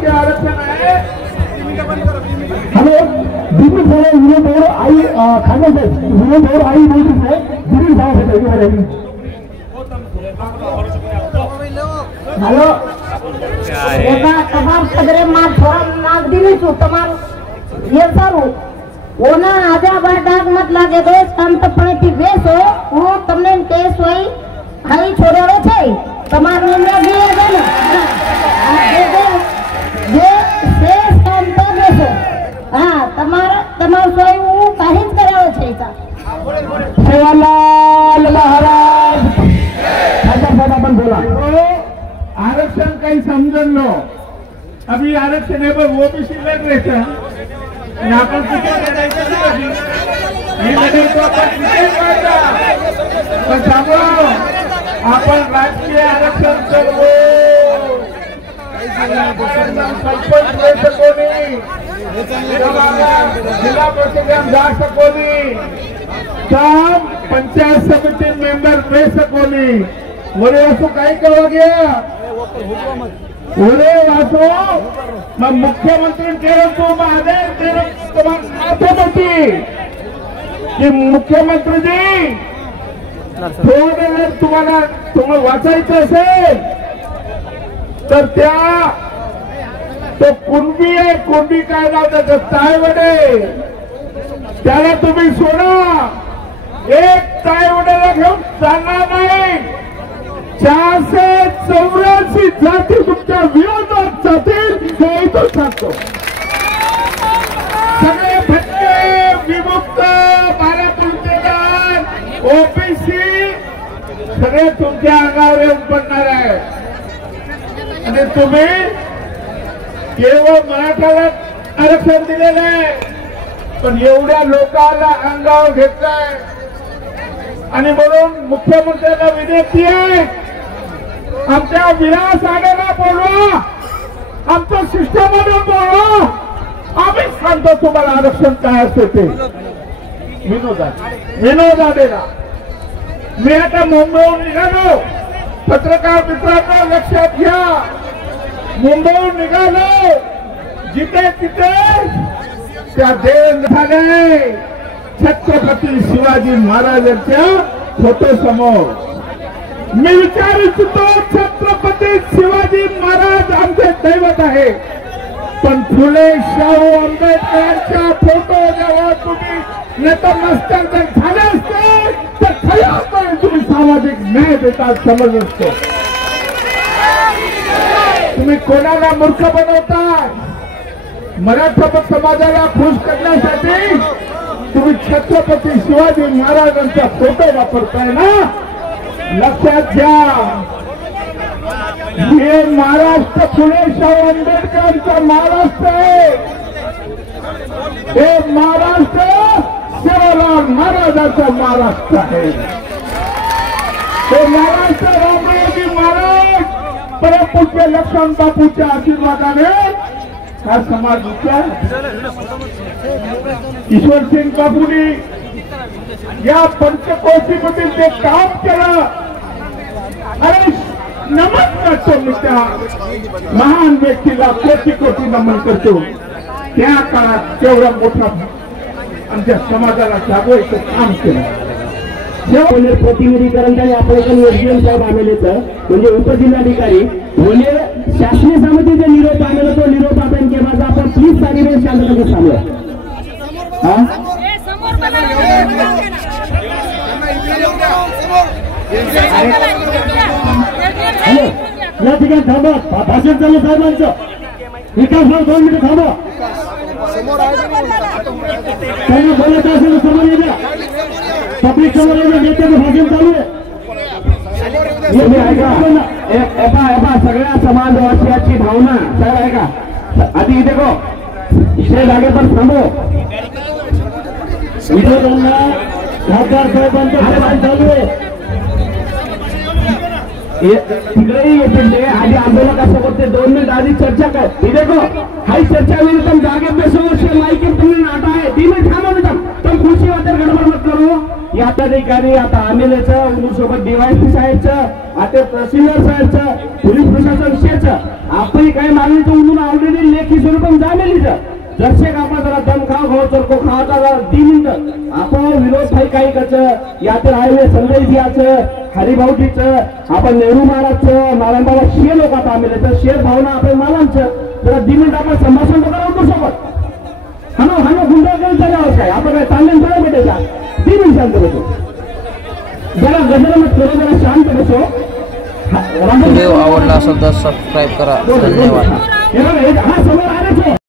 राजकीय आरक्षण आहे। हॅलो दिलीप साहेब विरोध आई खानों साहेब विरोध आई बोलते हैं दिलीप साहब हेलो एका तमाम सगळे माल थोड़ा नाग दिली छु तमाम ये सारू ओना आजा बाडाग मत लागे दो शांतपणे થી બેસો હું તમને કેસ હોય ખાલી છોડ્યો છે તમાર નિર્ણય બી છે ને જે શાંત બેસો હા તમાર સોય હું કાहीच करावं છે सेवालाल महाराज खासदार साहब आपण बोला। आरक्षण काही समजन नो अभी आरक्षण है पर वो भी लग रहे थे अपन किसी नहीं तो अपन राजकीय आरक्षण करवो सरपंच ले सको नहीं जिला परिषद जा सको नहीं काम पंचायत समिति मेंबर ले सको नहीं बोले वासो काय कहो गया बोले वासो मैं मुख्यमंत्री केलं तो आदेश केलं तुम्हाला की मुख्यमंत्री जी थोडं तुम्हाला वाचायचं असेल तर त्या तो कुणबी आहे कुणबी काय नाव त्याचं तायवडे त्याला तुम्ही सोडा एक तायवड्याला घेऊन चालणार नाही 484 जाती तुमच्या विरोधात जातील हे तो सांगतो। सगळे भटके विमुक्त बारापुरतेदार ओबीसी सगळे तुमच्या अंगावर येऊन पडणार आहे आणि तुम्ही केवळ मराठाला आरक्षण दिलेलं आहे पण एवढ्या लोकांना अंगावर घेतलंय आणि म्हणून मुख्यमंत्र्यांना विनंती आहे आमच्या विलास आडेला बोलवा आमचं शिष्टमंडळ बोलवा आम्ही सांगतो तुम्हाला आरक्षण काय असते ते। विनोद आडेला मी आता मुंबईहून निघालो पत्रकार मित्रांनो लक्षात घ्या मुंबईहून निघालो जिथे तिथे त्या देवघाने छत्रपती शिवाजी महाराजांच्या फोटो समोर मी विचार इच्छितो छत्रपती शिवाजी महाराज आमचे दैवत आहे पण फुले शाहू आंबेडकरांच्या फोटो जेव्हा तुम्ही नतमस्तक जर झाले असते तर खऱ्या तुम्ही सामाजिक न्याय देतात समज असतो। तुम्ही कोणाला मूर्ख बनवताय मराठा समाजाला खुश करण्यासाठी तुम्ही छत्रपती शिवाजी महाराजांचा फोटो वापरताय ना लक्षात घ्या हे महाराष्ट्र फुले शाहू आंबेडकरांचा महाराष्ट्र आहे हे महाराष्ट्र सेवालाल महाराजांचा महाराष्ट्र आहे हे महाराष्ट्र रामरावजी महाराज परमपूज्य लक्ष्मण बापूच्या आशीर्वादाने हा समाज विचार ईश्वरसिंग बाबूंनी या पंचकोशीमध्ये जे काम केलं अरे नमन करतो मी त्या महान व्यक्तीला कोटी कोटी नमन करतो। त्या काळात केवढा मोठा आमच्या समाजाला जागवायचं काम केलं प्रतिनिधीकरण आपण एसडीएम साहेब आलेले म्हणजे उपजिल्हाधिकारी बोले शासकीय समितीचे निरोप आलेला तो निरोप आपण केव्हा आपण प्लीज सांगितलं शांततेने सांगूया या ठिकाणी थांबा भाषण चालू साहेबांचं विकास 2 मिनिटं थांबा त्यांना बोलत असेल समोर येत्या पब्लिक समोर येत्या नेत्याचं भाषण चालू आहे सगळ्या समाजवासियाची भावना साहेब आहे का आधी इथे को इथे जागे पण थांबो विरोधांना खासदार साहेबांचं भाषण चालू आहे तिकडेही येते आधी आंदोलकासोबत ते 2 मिनिट आधी चर्चा कर देखो हाई चर्चा में तुम जागे बेसो से माइक के पूरी नाटा है 3 मिनिट थांबा तुम खुशी वाटर गडबड मत करू या अधिकारी आता आमेलेचं सोबत डीवायएसपी साहेबचं आता तहसीलदार साहेबचं पोलीस प्रशासन विषयाचं आपण काही मागणी तो म्हणून ऑलरेडी स्वरूपम जामेलीच दर्शक आपण जरा दम खाव खाव चरको खावता जरा 2 मिनिट आपण विरोध भाई काही कच यात्र राहिले संजय जियाचं हरिभाऊजीचं आपण नेहरू महाराजचं नारायणबाबा शे लोक आता आम्ही तर शेर भावना आपण मालांचं जरा 2 मिनिट आपण संभाषण करावं सोबत हानो गुंडा केलं काय आपण काय चालले थोडं भेटायचा 2 मिनिट शांत बसो जरा गजरामत करू जरा शांत बसो व्हिडिओ आवडला असेल तर सबस्क्राईब करा धन्यवाद हा समोर आलेच